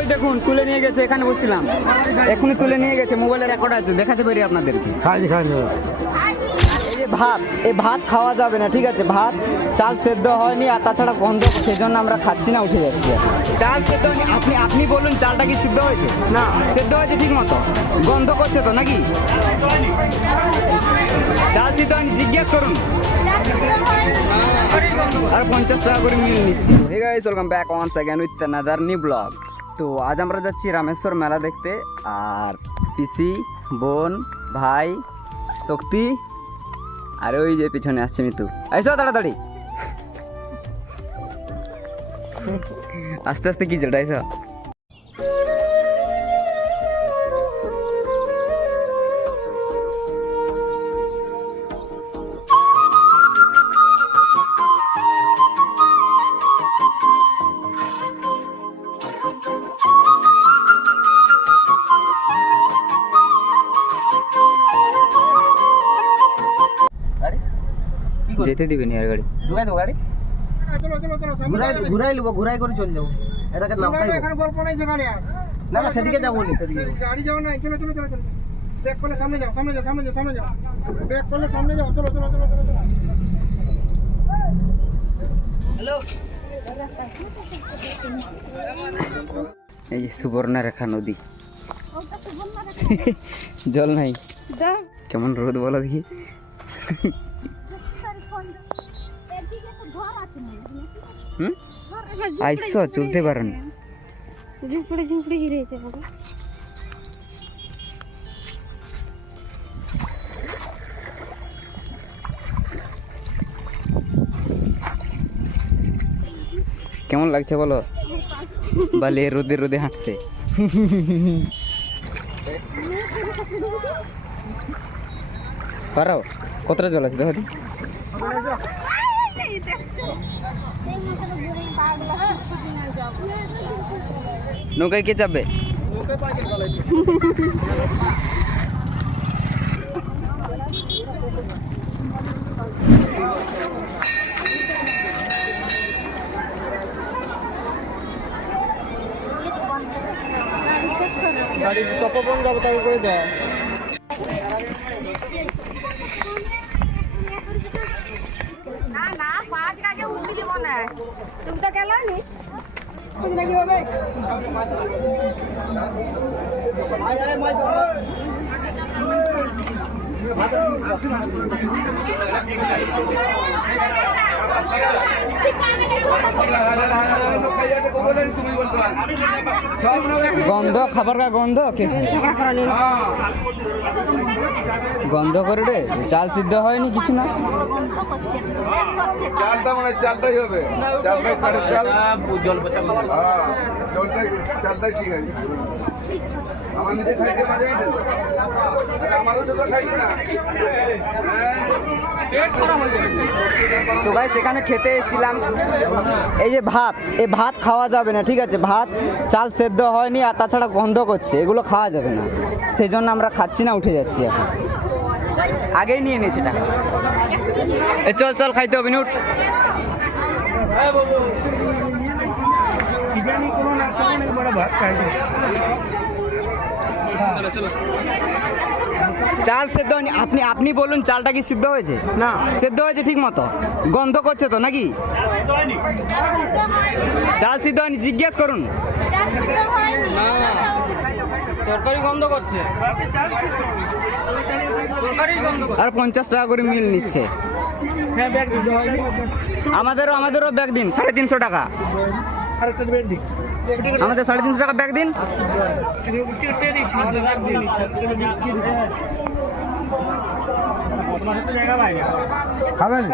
ওই দেখুন তুলে নিয়ে গেছে, এখানে বসছিলাম এখনই তুলে নিয়ে গেছে, মোবাইলে রেকর্ড আছে, দেখাতে পারি আপনাদেরকে। এই যে ভাত, এই ভাত খাওয়া যাবে না, ঠিক আছে? ভাত চাল সেদ্ধ হয়নি আর তাছাড়া গন্ধ, সেই জন্য আমরা খাচ্ছি না, উঠে যাচ্ছি। চাল সেদ্ধ হয়নি, আপনি বলুন চালটা কি সিদ্ধ হয়েছে? না, সেদ্ধ হয়েছে ঠিক মতো, গন্ধ করছে তো নাকি? চাল সিদ্ধ হয়নি, জিজ্ঞেস করুন। আর 50 টাকা করে মিল নিচ্ছি। ঠিক আছে, welcome back once again with another new blog. তো আজ আমরা যাচ্ছি রামেশ্বর মেলা দেখতে, আর পিসি, বোন, ভাই, শক্তি, আর ওই যে পিছনে আসছে মিতু। আইসো তাড়াতাড়ি, আস্তে আস্তে কি চলটা, আইসো। যেতে দিবেনি আর গাড়ি ঢুকাই দেবো, গাড়ি ঘুরাই নেবো, ঘুরাই করে চলে যাবো। এটাকে এখানে গল্প নাই সেখানে, না না সেদিকে যাবো না, সেদিকে গাড়ি যাও না, চলো চলো চলো চলো, ব্রেক করলে সামনে যাও, সামনে যাও, সামনে যাও, সামনে যাও, ব্রেক করলে সামনে যাও, চলো চলো চলো চলো। হ্যালো, এই যে সুবর্ণরেখা নদী, জল নাই, কেমন রোদ বলো দেখি। আইসো চলতে পারেন, ঝুঁপড়ে ঝুঁপড়ে হিরেছে বাবা। কেমন লাগছে বলো বালে রোদে রোদে হাঁটতে? পারাও কতটা জল আছে দেখো। নৌকায় কে চাপবে? গাড়ি তপবন যাবে, তাকে করে দাও। না না 5 আগে উঠলি মনে হয়, তুমি তো গেল নি বুঝ নাকি হবে। গন্ধ খাবার কা গন্ধ গন্ধ করে রে, চাল সিদ্ধ হয়নি কিছু না, চালটা মানে চালটাই হবে, চালটাই খারাপ চাল, জল বসা জলটাই চালটাই ঠিক আছে। আমার নিজে খাইতে মাঝে আমারও তো খাইতে না, পেট খারাপ হয়ে যাবে। তো গাইস সেখানে খেতে এসেছিলাম, এই যে ভাত, এই ভাত খাওয়া যাবে না, ঠিক আছে? ভাত চাল সেদ্ধ হয়নি আর তাছাড়া গন্ধ করছে, এগুলো খাওয়া যাবে না, সেই জন্য আমরা খাচ্ছি না, উঠে যাচ্ছি। এখন আগেই নিয়ে নিয়েছি টাকা। চল চল খাইতে হবে, উঠ। চাল সেদ্ধ হয়নি, আপনি বলুন চালটা কি সিদ্ধ হয়েছে? না, সেদ্ধ হয়েছে ঠিক মতো, গন্ধ করছে তো নাকি? চাল সিদ্ধ হয়নি, জিজ্ঞেস করুন। তরকারি গন্ধ করছে, আর 50 টাকা করে মিল নিচ্ছে। আমাদেরও ব্যাগ দিন, 350 টাকা। আমাদের 350 টাকা ব্যাগ দিন। খাবেন?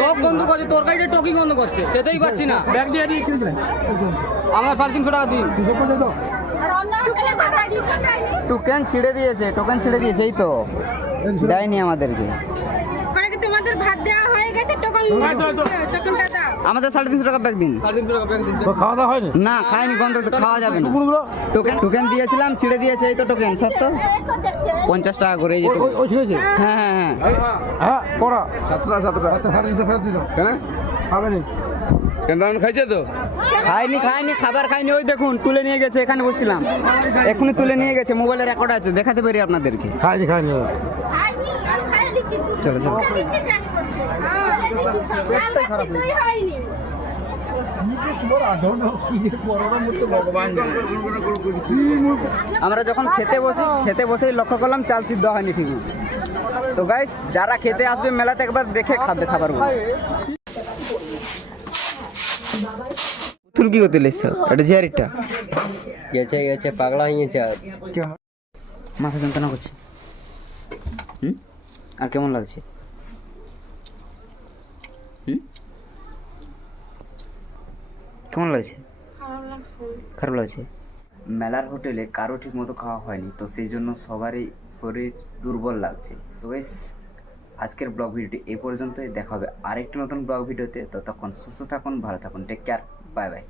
টক গন্ধ করছে, তরকারিটা টকই গন্ধ করছে, সেটাই পাচ্ছি না। ব্যাগ দিয়ে দিয়েছি, আমার 350 টাকা দিন। টোকেন ছিঁড়ে দিয়েছে, টোকেন ছিঁড়ে দিয়েছে, এই তো দেয়নি আমাদেরকে। তোমাদের ভাত দেওয়া হয়ে গেছে, টোকনটা দাও। আমাদের 350 টাকা ব্যাগ দিন। খাওয়া দাওয়া হয়নি? না খাইনি, গন্ধ খাওয়া যাবে না। টোকেন দিয়েছিলাম, ছিঁড়ে দিয়েছে, এই তো টোকেন সত্য 50 টাকা করে। হ্যাঁ হ্যাঁ হ্যাঁ হ্যাঁ পড়া 7 7 ফেরত দিত কেন খাবেনি? কেন রান খাইছে তো? খাইনি খাবার খাইনি, ওই দেখুন তুলে নিয়ে গেছে, এখানে বসছিলাম এখনই তুলে নিয়ে গেছে, মোবাইলে রেকর্ড আছে, দেখাতে পারি আপনাদেরকে। খাইনি আর খাই লিচি চলো, চলো। লিচি চাষ করছে লিচি হয়নি আমরা যখন খেতে বসেই লক্ষ্য করলাম চাল সিদ্ধ হয়নি ঠিক। তো গাইস, যারা খেতে আসবে মেলাতে একবার দেখে খাবে খাবারগুলো। তুই কি করতে লেছ? এটা জিয়ারিটা গেছে পাগলা হয়ে গেছে। মাথা যন্ত্রণা করছে। আর কেমন লাগছে? কেমন লাগছে? খারাপ লাগছে। মেলার হোটেলে কারো ঠিক মতো খাওয়া হয়নি, তো সেই জন্য সবারই শরীর দুর্বল লাগছে। তো গাইস, আজকের ব্লগ ভিডিওটি এই পর্যন্তই। দেখা হবে আরেকটি নতুন ব্লগ ভিডিওতে। ততক্ষণ সুস্থ থাকুন, ভালো থাকুন, টেক কেয়ার, বাই বাই।